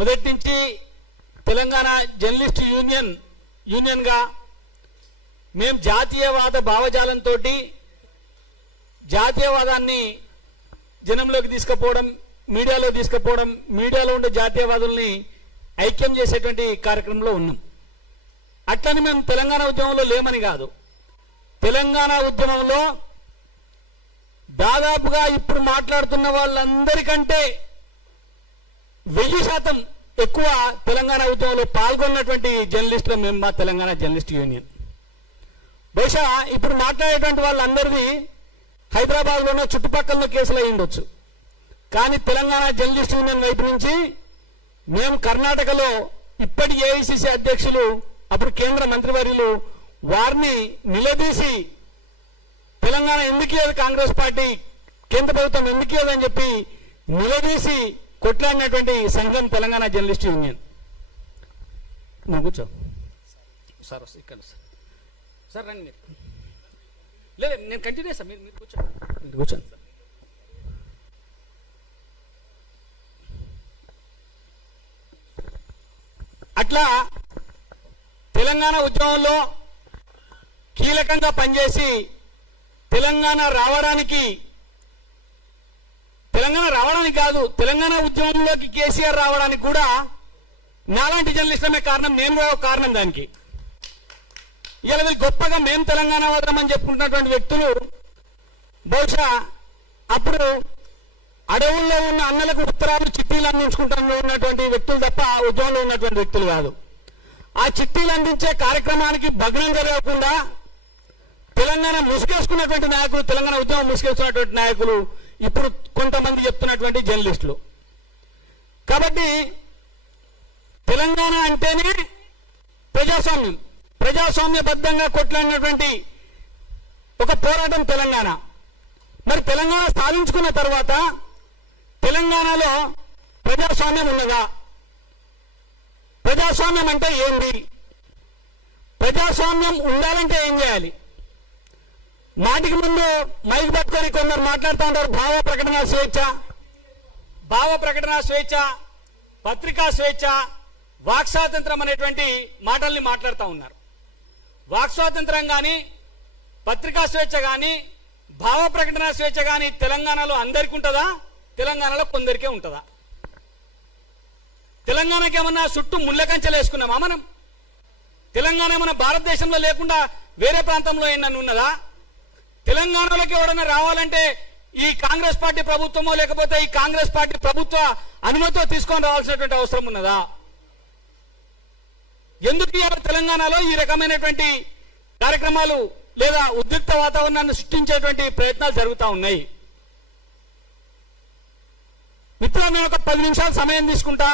మొదటి నుంచి తెలంగాణ జర్నలిస్ట్ యూనియన్గా మేము జాతీయవాద భావజాలంతో జాతీయవాదాన్ని జనంలోకి తీసుకుపోవడం, మీడియాలో తీసుకుపోవడం, మీడియాలో ఉండే జాతీయవాదుల్ని ఐక్యం చేసేటువంటి కార్యక్రమంలో ఉన్నాం. అట్లని మేము తెలంగాణ ఉద్యమంలో లేమని కాదు. తెలంగాణ ఉద్యమంలో దాదాపుగా ఇప్పుడు మాట్లాడుతున్న వాళ్ళందరికంటే 1000% ఎక్కువ తెలంగాణ ఉద్యమంలో పాల్గొన్నటువంటి జర్నలిస్టులు మేము మా తెలంగాణ జర్నలిస్ట్ యూనియన్. బహుశా ఇప్పుడు మాట్లాడేటువంటి వాళ్ళందరిది హైదరాబాద్లోనో చుట్టుపక్కల కేసులు అయి ఉండొచ్చు. కానీ తెలంగాణ జర్నలిస్ట్ యూనియన్ వైపు నుంచి మేము కర్ణాటకలో ఇప్పటి ఏఐసిసి అధ్యక్షులు, అప్పుడు కేంద్ర మంత్రివర్యులు వారిని నిలదీసి తెలంగాణ ఎందుకు లేదు, కాంగ్రెస్ పార్టీ కేంద్ర ప్రభుత్వం ఎందుకు లేదని చెప్పి నిలదీసి కొట్లాడినటువంటి సంఘం తెలంగాణ జర్నలిస్ట్ యూనియన్. నువ్వు కూర్చో సార్, ఇక్కడ సార్ రండి. మీరు లేదు, నేను కంటిన్యూ సార్, మీరు కూర్చోండి సార్. అట్లా తెలంగాణ ఉద్యమంలో కీలకంగా పనిచేసి తెలంగాణ రావడానికి కాదు, తెలంగాణ ఉద్యమంలోకి కేసీఆర్ రావడానికి కూడా నాలాంటి జర్నలిస్టులమే కారణం, నేను కూడా కారణం దానికి. ఇలా వీళ్ళు గొప్పగా మేము తెలంగాణ వాదం అని చెప్పుకుంటున్నటువంటి వ్యక్తులు బహుశా అప్పుడు అడవుల్లో ఉన్న అన్నలకు ఉత్తరాలు చిట్టీలు అందించుకుంటాను ఉన్నటువంటి వ్యక్తులు తప్ప ఉద్యమంలో ఉన్నటువంటి వ్యక్తులు కాదు. ఆ చిట్టీలు అందించే కార్యక్రమానికి భగ్నం జరగకుండా తెలంగాణ ముసుగేసుకున్నటువంటి నాయకులు, తెలంగాణ ఉద్యమం ముసుగేసుకున్నటువంటి నాయకులు ఇప్పుడు కొంతమంది చెప్తున్నటువంటి జర్నలిస్టులు. కాబట్టి తెలంగాణ అంటేనే ప్రజాస్వామ్యబద్ధంగా కొట్లాడినటువంటి ఒక పోరాటం తెలంగాణ. మరి తెలంగాణ సాధించుకున్న తర్వాత తెలంగాణలో ప్రజాస్వామ్యం ఉన్నదా? ప్రజాస్వామ్యం అంటే ఏంది? ప్రజాస్వామ్యం ఉండాలంటే ఏం చేయాలి? మాటికి ముందు మైక్ పట్టుకొని కొందరు మాట్లాడుతూ ఉంటారు, భావ ప్రకటన స్వేచ్ఛ, పత్రికా స్వేచ్ఛ, వాక్ స్వాతంత్రం అనేటువంటి మాటల్ని మాట్లాడుతూ ఉన్నారు. వాక్ స్వాతంత్రం కానీ, పత్రికా స్వేచ్ఛ కానీ, భావ ప్రకటన స్వేచ్ఛ కానీ తెలంగాణలో అందరికీ ఉంటుందా? తెలంగాణలో కొందరికే ఉంటుందా? తెలంగాణకి ఏమన్నా చుట్టూ ముళ్ళ కంచెలు వేసుకున్నామా మనం? తెలంగాణ ఏమన్నా భారతదేశంలో లేకుండా వేరే ప్రాంతంలో ఏమన్నా ఉన్నదా? తెలంగాణలోకి ఎవడన్నా రావాలంటే ఈ కాంగ్రెస్ పార్టీ ప్రభుత్వమో లేకపోతే ఈ కాంగ్రెస్ పార్టీ ప్రభుత్వ అనుమతితో తీసుకొని రావాల్సినటువంటి అవసరం ఉన్నదా? ఎందుకు తెలంగాణలో ఈ రకమైనటువంటి కార్యక్రమాలు లేదా ఉద్రిక్త వాతావరణాన్ని సృష్టించేటువంటి ప్రయత్నాలు జరుగుతూ ఉన్నాయి? మిత్రులు, నేను ఒక 10 నిమిషాలు సమయం తీసుకుంటా.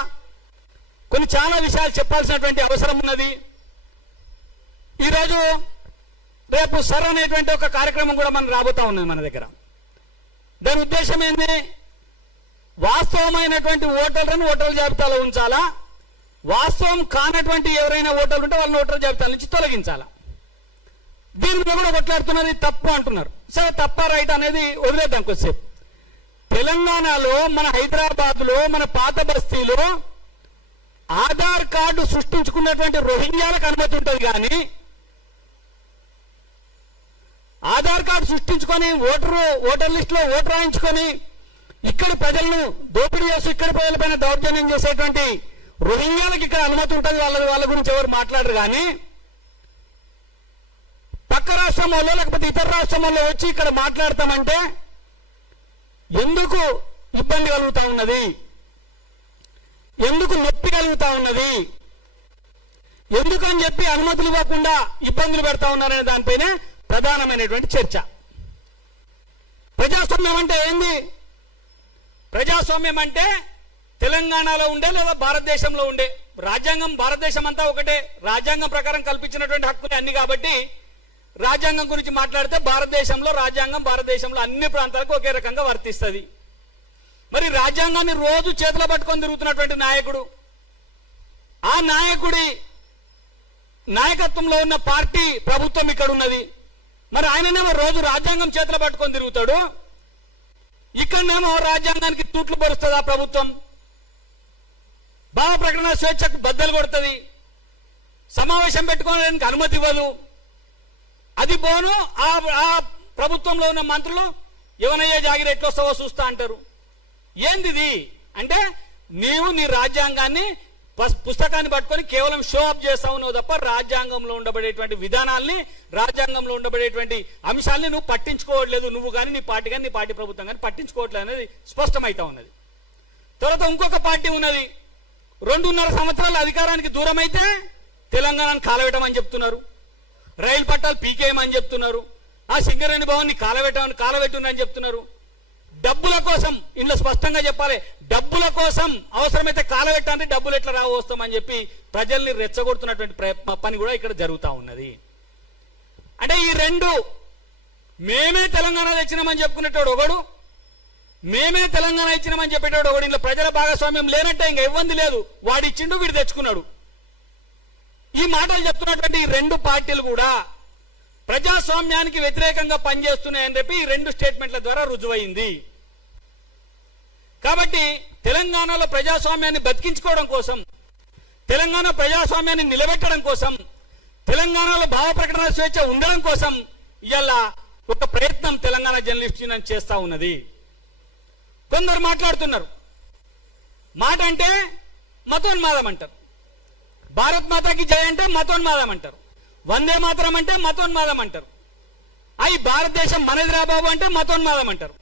కొన్ని చాలా విషయాలు చెప్పాల్సినటువంటి అవసరం ఉన్నది. ఈరోజు రేపు సర్ అనేటువంటి ఒక కార్యక్రమం కూడా మనం రాబోతా ఉన్నది మన దగ్గర. దాని ఉద్దేశం ఏంది? వాస్తవమైనటువంటి ఓటర్లను ఓటర్ల జాబితాలో ఉంచాలా, వాస్తవం కానటువంటి ఎవరైనా ఓటర్లు ఉంటే వాళ్ళని ఓటర్ల జాబితా నుంచి తొలగించాలా. దీని మీద కూడా కొట్లాడుతున్నది తప్పు అంటున్నారు. సరే, తప్ప రైట్ అనేది వదిలేద్దాం కొద్దిసేపు. తెలంగాణలో, మన హైదరాబాద్లో, మన పాత బస్తీలో ఆధార్ కార్డు సృష్టించుకున్నటువంటి రోహింగ్యాలకు అనుమతి ఉంటుంది. కానీ ఆధార్ కార్డు సృష్టించుకొని ఓటర్ లిస్టులో ఓటర్ రాయించుకొని ఇక్కడ ప్రజలను దోపిడీ చేసి ఇక్కడ ప్రజలపైన దౌర్జన్యం చేసేటువంటి రోహింగ్యాలకు ఇక్కడ అనుమతి ఉంటుంది. వాళ్ళ గురించి ఎవరు మాట్లాడరు. కానీ పక్క రాష్ట్రం వాళ్ళు లేకపోతే ఇతర రాష్ట్రం వాళ్ళు వచ్చి ఇక్కడ మాట్లాడతామంటే ఎందుకు ఇబ్బంది కలుగుతా ఉన్నది? ఎందుకు నొప్పి కలుగుతా ఉన్నది? ఎందుకని చెప్పి అనుమతులు ఇవ్వకుండా ఇబ్బందులు పెడతా ఉన్నారనే దానిపైనే ప్రధానమైనటువంటి చర్చ. ప్రజాస్వామ్యం అంటే ఏంది? ప్రజాస్వామ్యం అంటే తెలంగాణలో ఉండే లేదా భారతదేశంలో ఉండే రాజ్యాంగం, భారతదేశం అంతా ఒకటే, రాజ్యాంగం ప్రకారం కల్పించినటువంటి హక్కులు అన్ని. కాబట్టి రాజ్యాంగం గురించి మాట్లాడితే భారతదేశంలో రాజ్యాంగం భారతదేశంలో అన్ని ప్రాంతాలకు ఒకే రకంగా వర్తిస్తుంది. మరి రాజ్యాంగాన్ని రోజు చేతిలో పట్టుకొని తిరుగుతున్నటువంటి నాయకుడు, ఆ నాయకుడి నాయకత్వంలో ఉన్న పార్టీ ప్రభుత్వం ఇక్కడ ఉన్నది. మరి ఆయననేమో రోజు రాజ్యాంగం చేతిలో పట్టుకొని తిరుగుతాడు, ఇక్కడనేమో రాజ్యాంగానికి తూట్లు పరుస్తుంది ఆ ప్రభుత్వం. భావ ప్రకటన స్వేచ్ఛకు బద్దలు కొడుతుంది, సమావేశం పెట్టుకోవడానికి అనుమతి ఇవ్వదు. అది పోను ఆ ప్రభుత్వంలో ఉన్న మంత్రులు ఎవనయ్యే జాగిరి ఎట్లా వస్తావో చూస్తా అంటారు. ఏంది అంటే నీవు నీ రాజ్యాంగాన్ని పుస్తకాన్ని పట్టుకొని కేవలం షో అప్ చేస్తా ఉన్నావు తప్ప రాజ్యాంగంలో ఉండబడేటువంటి విధానాల్ని, రాజ్యాంగంలో ఉండబడేటువంటి అంశాలని నువ్వు పట్టించుకోవట్లేదు. నువ్వు కానీ నీ పార్టీ కానీ నీ పార్టీ ప్రభుత్వం కానీ పట్టించుకోవట్లేదు అనేది స్పష్టమైతా ఉన్నది. తర్వాత ఇంకొక పార్టీ ఉన్నది, 2.5 సంవత్సరాలు అధికారానికి దూరం అయితే తెలంగాణను కాలబెట్టమని చెప్తున్నారు, రైలు పట్టాలు పీకేయమని చెప్తున్నారు, ఆ సింగరేణి భవన్ని కాలబెట్టునని చెప్తున్నారు. డబ్బుల కోసం, ఇంట్లో స్పష్టంగా చెప్పాలి, డబ్బుల కోసం అవసరమైతే కాలబెట్టాలని డబ్బులు ఎట్లా రావస్తామని చెప్పి ప్రజల్ని రెచ్చగొడుతున్నటువంటి పని కూడా ఇక్కడ జరుగుతూ ఉన్నది. అంటే ఈ రెండు, మేమే తెలంగాణ తెచ్చినామని చెప్పుకునేటోడు ఒకడు, మేమే తెలంగాణ ఇచ్చినామని చెప్పేటోడు ఒకడు. ఇంట్లో ప్రజల భాగస్వామ్యం లేనట్టే, ఇంకా ఇబ్బంది లేదు, వాడు ఇచ్చిండు వీడు తెచ్చుకున్నాడు. ఈ మాటలు చెప్తున్నటువంటి ఈ రెండు పార్టీలు కూడా ప్రజాస్వామ్యానికి వ్యతిరేకంగా పనిచేస్తున్నాయని చెప్పి ఈ రెండు స్టేట్మెంట్ల ద్వారా రుజువైంది. కాబట్టి తెలంగాణలో ప్రజాస్వామ్యాన్ని బతికించుకోవడం కోసం, తెలంగాణ ప్రజాస్వామ్యాన్ని నిలబెట్టడం కోసం, తెలంగాణలో భావ ప్రకటన స్వేచ్ఛ ఉండడం కోసం ఇవాళ ఒక ప్రయత్నం తెలంగాణ జర్నలిస్ట్ యూనియన్ చేస్తా ఉన్నది. కొందరు మాట్లాడుతున్నారు, మాట అంటే మతోన్మాదం అంటారు, భారత్ మాతాకి జయ అంటే మతోన్మాదం అంటారు, వందే మాతరం అంటే మతోన్మాదం అంటారు, అయి భారతదేశం మనదిరా బాబు అంటే మతోన్మాదం అంటారు.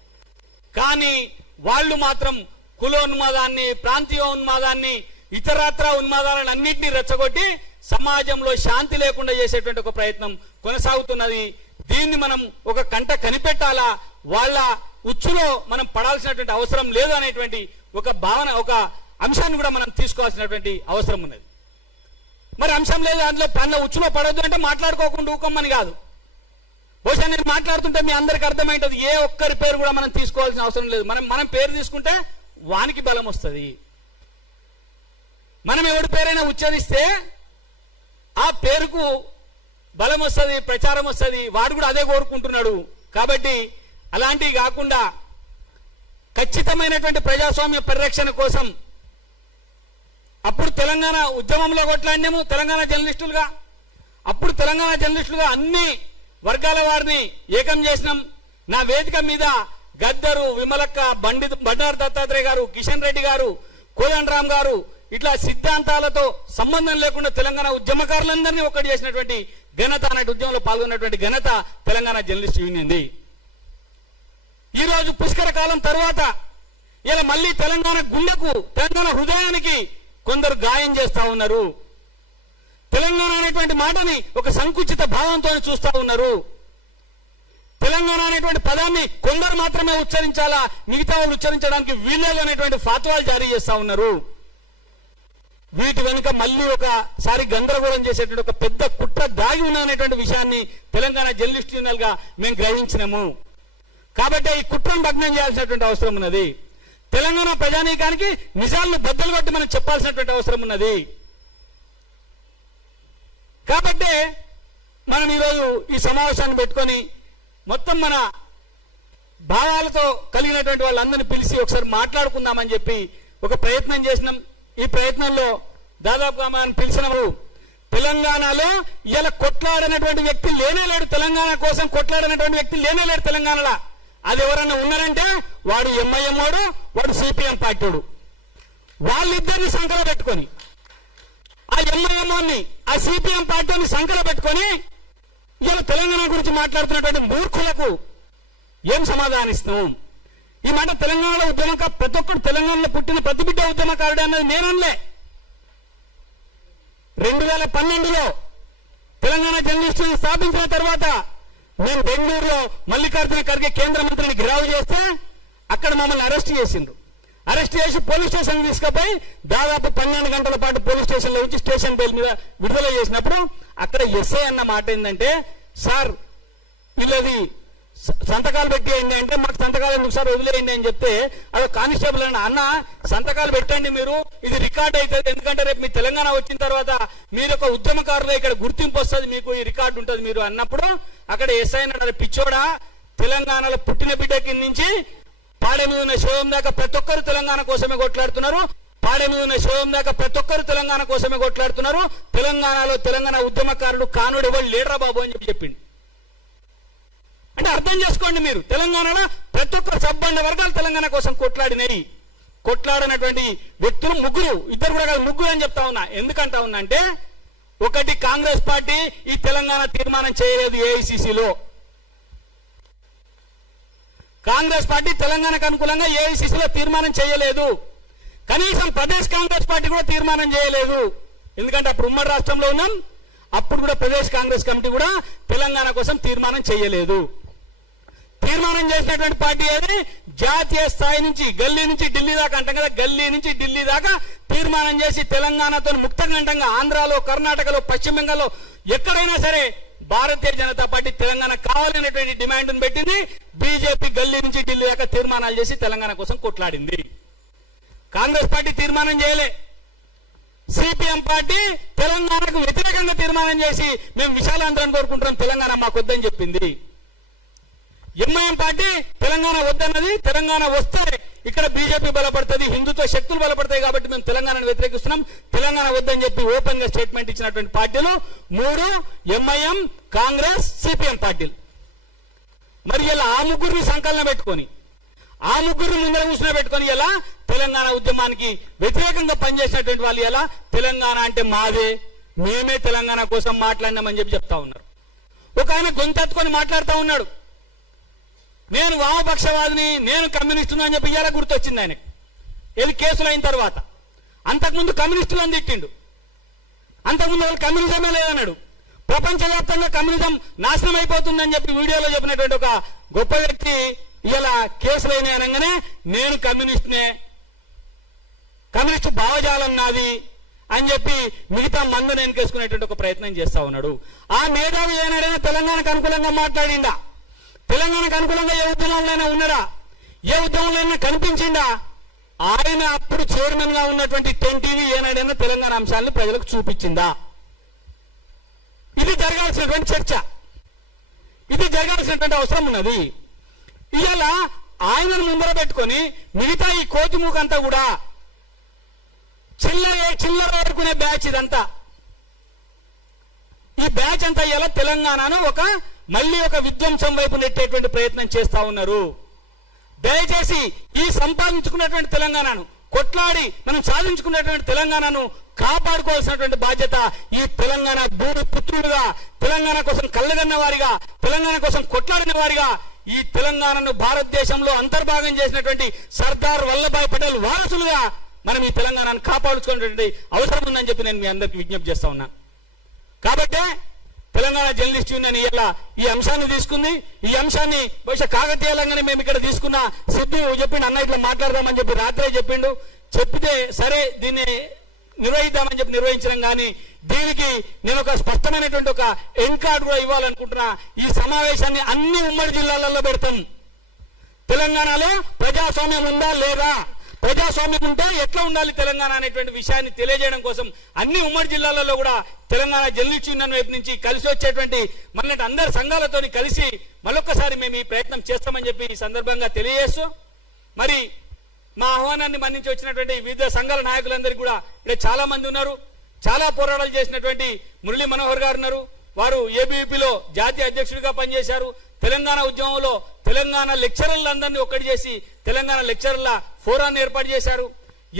కానీ వాళ్ళు మాత్రం కులోన్మాదాన్ని, ప్రాంతీయోన్మాదాన్ని, ఇతరత్ర ఉన్మాదాలను అన్నింటినీ రెచ్చగొట్టి సమాజంలో శాంతి లేకుండా చేసేటువంటి ఒక ప్రయత్నం కొనసాగుతున్నది. దీన్ని మనం ఒక కంట కనిపెట్టాలా, వాళ్ళ ఉచ్చులో మనం పడాల్సినటువంటి అవసరం లేదు అనేటువంటి ఒక భావన, ఒక అంశాన్ని కూడా మనం తీసుకోవాల్సినటువంటి అవసరం ఉన్నది. మరి అంశం లేదు, అందులో పన్న ఉచ్చులో పడద్దు అంటే మాట్లాడుకోకుండా ఊకమ్మని కాదు. బహుశా నేను మాట్లాడుతుంటే మీ అందరికి అర్థమైంటది, ఏ ఒక్కరి పేరు కూడా మనం తీసుకోవాల్సిన అవసరం లేదు. మనం పేరు తీసుకుంటే వానికి బలం వస్తుంది. మనం ఎవరి పేరైనా ఉచ్చరిస్తే ఆ పేరుకు బలం వస్తుంది, ప్రచారం వస్తుంది, వాడు కూడా అదే కోరుకుంటున్నాడు. కాబట్టి అలాంటివి కాకుండా ఖచ్చితమైనటువంటి ప్రజాస్వామ్య పరిరక్షణ కోసం అప్పుడు తెలంగాణ ఉద్యమంలో కొట్లాడినాము తెలంగాణ జర్నలిస్టులుగా, అప్పుడు తెలంగాణ జర్నలిస్టులుగా అన్ని వర్గాల వారిని ఏకం చేసినాం. నా వేదిక మీద గద్దరు, విమలక్క, బండారు దత్తాత్రేయ గారు, కిషన్ రెడ్డి గారు, కోదండరామ్ గారు, ఇట్లా సిద్ధాంతాలతో సంబంధం లేకుండా తెలంగాణ ఉద్యమకారులందరినీ ఒక్కటి చేసినటువంటి ఘనత, అనే ఉద్యమంలో పాల్గొన్నటువంటి ఘనత తెలంగాణ జర్నలిస్ట్ యూనియన్ది. ఈ రోజు పుష్కర కాలం తర్వాత ఇలా మళ్ళీ తెలంగాణ గుండెకు, తెలంగాణ హృదయానికి కొందరు గాయం చేస్తా ఉన్నారు. తెలంగాణ అనేటువంటి మాటని ఒక సంకుచిత భావంతో చూస్తా ఉన్నారు. తెలంగాణ అనేటువంటి పదాన్ని కొందరు మాత్రమే ఉచ్చరించాలా, మిగతా వాళ్ళు ఉచ్చరించడానికి వీల్లేదు అనేటువంటి ఫాత్వాలు జారీ చేస్తా ఉన్నారు. వీటి వెనుక మళ్ళీ ఒకసారి గందరగోళం చేసేటువంటి ఒక పెద్ద కుట్ర దాగి ఉన్నటువంటి విషయాన్ని తెలంగాణ జర్నలిస్ట్ యూనియన్ గా మేము గ్రహించినాము. కాబట్టి ఈ కుట్రను భగ్నం చేయాల్సినటువంటి అవసరం ఉన్నది. తెలంగాణ ప్రజానీకానికి నిజాలను బద్దలు కొట్టి మనం చెప్పాల్సినటువంటి అవసరం ఉన్నది. కాబట్టి మనం ఈరోజు ఈ సమావేశాన్ని పెట్టుకొని మొత్తం మన భావాలతో కలిగినటువంటి వాళ్ళందరినీ పిలిచి ఒకసారి మాట్లాడుకుందామని చెప్పి ఒక ప్రయత్నం చేసినాం. ఈ ప్రయత్నంలో దాదాపుగా మనం పిలిచినప్పుడు తెలంగాణలో ఇలా కొట్లాడనటువంటి వ్యక్తి లేనేలేడు, తెలంగాణ కోసం కొట్లాడనటువంటి వ్యక్తి లేనేలేడు తెలంగాణలో. అది ఎవరన్నా ఉన్నారంటే వాడు ఎంఐఎం వాడు, వాడు సిపిఎం పార్టీడు. వాళ్ళిద్దరిని సంకల పెట్టుకొని, ఆ ఎంఐఎంని ఆ సిపిఎం పార్టీని సంకల పెట్టుకొని ఇవాళ తెలంగాణ గురించి మాట్లాడుతున్నటువంటి మూర్ఖులకు ఏం సమాధానిస్తాం? ఈ మాట తెలంగాణలో ప్రతి ఒక్కరు తెలంగాణలో పుట్టిన ప్రతి బిడ్డ ఉద్యమకారుడు అన్నది నేనలే. 2012లో తెలంగాణ జర్నలిస్టులను స్థాపించిన తర్వాత నేను బెంగళూరులో మల్లికార్జున ఖర్గే కేంద్ర మంత్రిని గిరావు చేస్తే అక్కడ మమ్మల్ని అరెస్ట్ చేసిండ్రు. అరెస్ట్ చేసి పోలీస్ స్టేషన్ తీసుకుపోయి దాదాపు 12 గంటల పాటు పోలీస్ స్టేషన్లో వచ్చి స్టేషన్ బెయిల్ మీద విడుదల చేసినప్పుడు అక్కడ ఎస్ఐ అన్న మాట ఏంటంటే, సార్ వీళ్ళది సంతకాలు పెట్టేయండి అంటే, మాకు సంతకాలు ఎందుకు సార్ వదిలేయండి అని చెప్తే, అదో కానిస్టేబుల్ అన్న సంతకాలు పెట్టండి మీరు, ఇది రికార్డ్ అవుతుంది, ఎందుకంటే రేపు మీ తెలంగాణ వచ్చిన తర్వాత మీరు ఒక ఉద్యమకారులు ఇక్కడ గుర్తింపు వస్తుంది, మీకు ఈ రికార్డు ఉంటుంది మీరు అన్నప్పుడు అక్కడ ఎస్ఐ అన్నారు, పిచ్చోడా తెలంగాణలో పుట్టిన బిడ్డ కింద నుంచి పాడే మీద ఉన్న శోభం దాకా ప్రతి ఒక్కరు తెలంగాణ కోసమే కొట్లాడుతున్నారు, మేడ మీద ఉన్న శోభం దాకా ప్రతి ఒక్కరు తెలంగాణ కోసమే కొట్లాడుతున్నారు. తెలంగాణలో తెలంగాణ ఉద్యమకారుడు కానుడు ఎవరు లేడరా బాబు అని చెప్పిండు. అంటే అర్థం చేసుకోండి మీరు, తెలంగాణలో ప్రతి ఒక్క సబ్బండ వర్గాలు తెలంగాణ కోసం కొట్లాడినవి. కొట్లాడినటువంటి వ్యక్తులు ముగ్గురు, ఇద్దరు కూడా కాదు ముగ్గురు అని చెప్తా ఉన్నా. ఎందుకంటా ఉన్నా అంటే, ఒకటి కాంగ్రెస్ పార్టీ ఈ తెలంగాణ తీర్మానం చేయలేదు ఏఐసిసిలో. కాంగ్రెస్ పార్టీ తెలంగాణకు అనుకూలంగా ఏఐసిసిలో తీర్మానం చేయలేదు. కనీసం ప్రదేశ్ కాంగ్రెస్ పార్టీ కూడా తీర్మానం చేయలేదు. ఎందుకంటే అప్పుడు ఉమ్మడి రాష్ట్రంలో ఉన్నాం, అప్పుడు కూడా ప్రదేశ్ కాంగ్రెస్ కమిటీ కూడా తెలంగాణ కోసం తీర్మానం చేయలేదు. తీర్మానం చేసినటువంటి పార్టీ ఏది? జాతీయ స్థాయి నుంచి గల్లీ నుంచి ఢిల్లీ దాకా అంటాం కదా, గల్లీ నుంచి ఢిల్లీ దాకా తీర్మానం చేసి తెలంగాణతో ముక్తఖండంగా ఆంధ్రాలో, కర్ణాటకలో, పశ్చిమ బెంగాల్లో ఎక్కడైనా సరే భారతీయ జనతా పార్టీ తెలంగాణ కావాలనేటువంటి డిమాండ్ను పెట్టింది. బీజేపీ గల్లీ నుంచి ఢిల్లీ దాకా తీర్మానాలు చేసి తెలంగాణ కోసం కొట్లాడింది. కాంగ్రెస్ పార్టీ తీర్మానం చేయలే. సిపిఎం పార్టీ తెలంగాణకు వ్యతిరేకంగా తీర్మానం చేసి మేము విశాలాంధ్రాన్ని కోరుకుంటున్నాం, తెలంగాణ మాకు వద్దని చెప్పింది. ఎంఐఎం పార్టీ తెలంగాణ వద్దన్నది. తెలంగాణ వస్తే ఇక్కడ బీజేపీ బలపడుతుంది, హిందుత్వ శక్తులు బలపడతాయి కాబట్టి మేము తెలంగాణను వ్యతిరేకిస్తున్నాం, తెలంగాణ వద్దని చెప్పి ఓపెన్ గా స్టేట్మెంట్ ఇచ్చినటువంటి పార్టీలు మూడు: ఎంఐఎం, కాంగ్రెస్, సిపిఎం పార్టీలు. మరి ఇలా ఆ ముగ్గురిని సంకలనం పెట్టుకొని, ఆ ముగ్గురిని ముందర కూర్చుని పెట్టుకొని ఇలా తెలంగాణ ఉద్యమానికి వ్యతిరేకంగా పనిచేసినటువంటి వాళ్ళు ఇలా తెలంగాణ అంటే మాదే, మేమే తెలంగాణ కోసం మాట్లాడినామని చెప్పి చెప్తా ఉన్నారు. ఒక ఆయన గొంతెత్తుకొని మాట్లాడుతూ ఉన్నాడు, నేను వామపక్షవాదిని, నేను కమ్యూనిస్టును అని చెప్పి ఇలా గుర్తొచ్చింది ఆయనకి. ఇది కేసులు అయిన తర్వాత. అంతకుముందు కమ్యూనిస్టులను తిట్టిండు, అంతకుముందు వాళ్ళు కమ్యూనిజమే లేదన్నాడు. ప్రపంచవ్యాప్తంగా కమ్యూనిజం నాశనం అయిపోతుందని చెప్పి వీడియోలో చెప్పినటువంటి ఒక గొప్ప వ్యక్తి ఇలా కేసులైన అనగానే నేను కమ్యూనిస్టునే, కమ్యూనిస్టు భావజాలం నాది అని చెప్పి మిగతా మందుని ఎన్నికేసుకునేటువంటి ఒక ప్రయత్నం చేస్తా ఉన్నాడు. ఆ మేధావి ఏనాడైనా తెలంగాణకు అనుకూలంగా మాట్లాడిండా? తెలంగాణకు అనుకూలంగా ఏ ఉద్యమంలోనే ఉన్నాడా? ఏ ఉద్యమంలోనే కనిపించిందా? ఆయన అప్పుడు చైర్మన్ గా ఉన్నటువంటి 10 టీవీ ఏనాడైనా తెలంగాణ అంశాలను ప్రజలకు చూపించిందా? ఇది జరగాల్సినటువంటి చర్చ, ఇది జరగాల్సినటువంటి అవసరం ఉన్నది. ఇలా ఆయనను ముందర పెట్టుకొని మిగతా ఈ కోతిమూకంతా కూడా చిల్లర ఆడుకునే బ్యాచ్ ఇదంతా. ఈ బ్యాచ్ అంతా ఇలా తెలంగాణను మళ్ళీ ఒక విధ్వంసం వైపు నెట్టేటువంటి ప్రయత్నం చేస్తా ఉన్నారు. దయచేసి ఈ సంపాదించుకున్నటువంటి తెలంగాణను, కొట్లాడి మనం సాధించుకున్నటువంటి తెలంగాణను కాపాడుకోవాల్సినటువంటి బాధ్యత ఈ తెలంగాణ భూమి పుత్రులుగా, తెలంగాణ కోసం కళ్ళగన్న వారిగా, తెలంగాణ కోసం కొట్లాడిన వారిగా, ఈ తెలంగాణను భారతదేశంలో అంతర్భాగం చేసినటువంటి సర్దార్ వల్లభాయ్ పటేల్ వారసులుగా మనం ఈ తెలంగాణను కాపాడుకునేటువంటి అవసరం ఉందని చెప్పి నేను మీ అందరికీ విజ్ఞప్తి చేస్తా ఉన్నా. కాబట్టి తెలంగాణ జర్నలిస్ట్ యూనియన్ ఈ అంశాన్ని తీసుకుంది. ఈ అంశాన్ని బహుశా కాకతీయంగానే మేము ఇక్కడ తీసుకున్న సిద్ధు చెప్పిండు, అన్న ఇట్లా మాట్లాడదామని చెప్పి రాత్రే చెప్పిండు. చెప్పితే సరే దీన్ని నిర్వహిద్దామని చెప్పి నిర్వహించడం. కానీ దీనికి నేను ఒక స్పష్టమైనటువంటి ఒక ఎండ్ కార్డు కూడా ఇవ్వాలనుకుంటున్నా. ఈ సమావేశాన్ని అన్ని ఉమ్మడి జిల్లాలలో పెడతాం. తెలంగాణలో ప్రజాస్వామ్యం ఉందా లేదా, ప్రజాస్వామ్యం ఉంటే ఎట్లా ఉండాలి తెలంగాణ అనేటువంటి విషయాన్ని తెలియజేయడం కోసం అన్ని ఉమ్మడి జిల్లాలలో కూడా తెలంగాణ జర్నలిస్ట్ యూనియన్ వైపు నుంచి కలిసి వచ్చేటువంటి మన అందరి సంఘాలతో కలిసి మరొకసారి మేము ఈ ప్రయత్నం చేస్తామని చెప్పి ఈ సందర్భంగా తెలియజేస్తూ, మరి మా ఆహ్వానాన్ని మన్నించి వచ్చినటువంటి వివిధ సంఘాల నాయకులందరికీ కూడా ఇక్కడ చాలా మంది ఉన్నారు. చాలా పోరాటాలు చేసినటువంటి మురళీ మనోహర్ గారు ఉన్నారు. వారు ఏబీవీపీలో జాతీయ అధ్యక్షుడిగా పనిచేశారు. తెలంగాణ ఉద్యమంలో తెలంగాణ లెక్చరర్లందరినీ ఒక్కటి చేసి తెలంగాణ లెక్చరర్ల ఫోరాన్ని ఏర్పాటు చేశారు.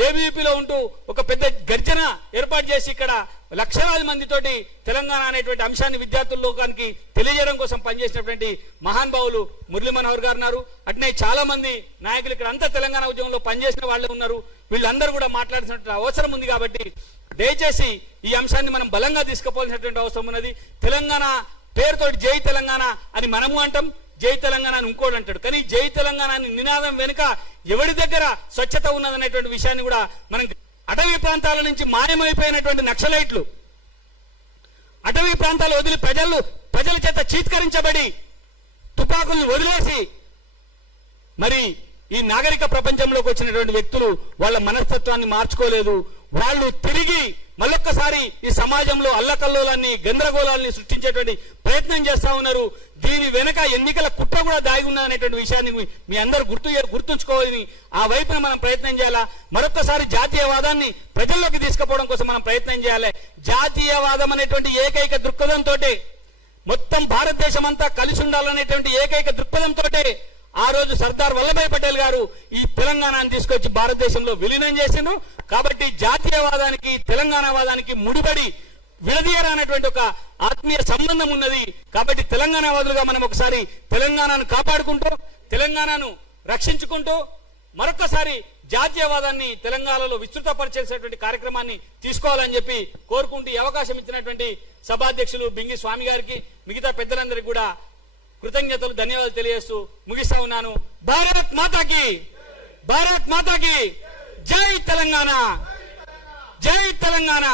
ఏబీవీపీలో ఉంటూ ఒక పెద్ద గర్జన ఏర్పాటు చేసి ఇక్కడ లక్షలాది మందితోటి తెలంగాణ అనేటువంటి అంశాన్ని విద్యార్థుల లోకానికి తెలియజేయడం కోసం పనిచేసినటువంటి మహానుభావులు మురళీ మనోహర్ గారు ఉన్నారు. అట్నే చాలా మంది నాయకులు ఇక్కడ అంతా తెలంగాణ ఉద్యమంలో పనిచేసిన వాళ్ళు ఉన్నారు. వీళ్ళందరూ కూడా మాట్లాడాల్సినటువంటి అవసరం ఉంది. కాబట్టి దయచేసి ఈ అంశాన్ని మనం బలంగా తీసుకుపోవాల్సినటువంటి అవసరం ఉన్నది. తెలంగాణ పేరుతోటి జై తెలంగాణ అని మనము అంటాం, జై తెలంగాణ అని ఇంకోటి అంటాడు. కానీ జై తెలంగాణ అని నినాదం వెనుక ఎవరి దగ్గర స్వచ్ఛత ఉన్నదనేటువంటి విషయాన్ని కూడా మనం, అటవీ ప్రాంతాల నుంచి మాయమైపోయినటువంటి నక్సలైట్లు అటవీ ప్రాంతాలు వదిలి ప్రజల చేత చీత్కరించబడి తుపాకుల్ని వదిలేసి మరి ఈ నాగరిక ప్రపంచంలోకి వచ్చినటువంటి వ్యక్తులు వాళ్ళ మనస్తత్వాన్ని మార్చుకోలేదు. వాళ్ళు తిరిగి మళ్ళొక్కసారి ఈ సమాజంలో అల్లకల్లోలాన్ని గందరగోళాన్ని సృష్టించేటువంటి ప్రయత్నం చేస్తా ఉన్నారు. దీని వెనక ఎన్నికల కుట్ర కూడా దాగి ఉన్నదనేటువంటి విషయాన్ని మీ అందరూ గుర్తుంచుకోవాలని ఆ వైపున మనం ప్రయత్నం చేయాలా. మరొక్కసారి జాతీయవాదాన్ని ప్రజల్లోకి తీసుకుపోవడం కోసం మనం ప్రయత్నం చేయాలి. జాతీయవాదం అనేటువంటి ఏకైక దృక్పథంతో మొత్తం భారతదేశం అంతా కలిసి ఉండాలనేటువంటి ఏకైక దృక్పథంతో ఆ రోజు సర్దార్ వల్లభాయ్ పటేల్ గారు ఈ తెలంగాణను తీసుకొచ్చి భారతదేశంలో విలీనం చేసిండ్రు. కాబట్టి జాతీయవాదానికి తెలంగాణవాదానికి ముడిపడి విడదీయరానటువంటి ఒక ఆత్మీయ సంబంధం ఉన్నది. కాబట్టి తెలంగాణవాదులుగా మనం ఒకసారి తెలంగాణను కాపాడుకుంటూ తెలంగాణను రక్షించుకుంటూ మరొకసారి జాతీయవాదాన్ని తెలంగాణలో విస్తృతపరిచేసేటువంటి కార్యక్రమాన్ని తీసుకోవాలని చెప్పి కోరుకుంటూ ఈ అవకాశం ఇచ్చినటువంటి సభాధ్యక్షులు బింగి స్వామి గారికి మిగతా పెద్దలందరికీ కూడా కృతజ్ఞతలు ధన్యవాదాలు తెలియజేస్తూ ముగిస్తా ఉన్నాను. భారత్ మాతాకి, భారత్ మాతాకి జై తెలంగాణ, జై తెలంగాణ.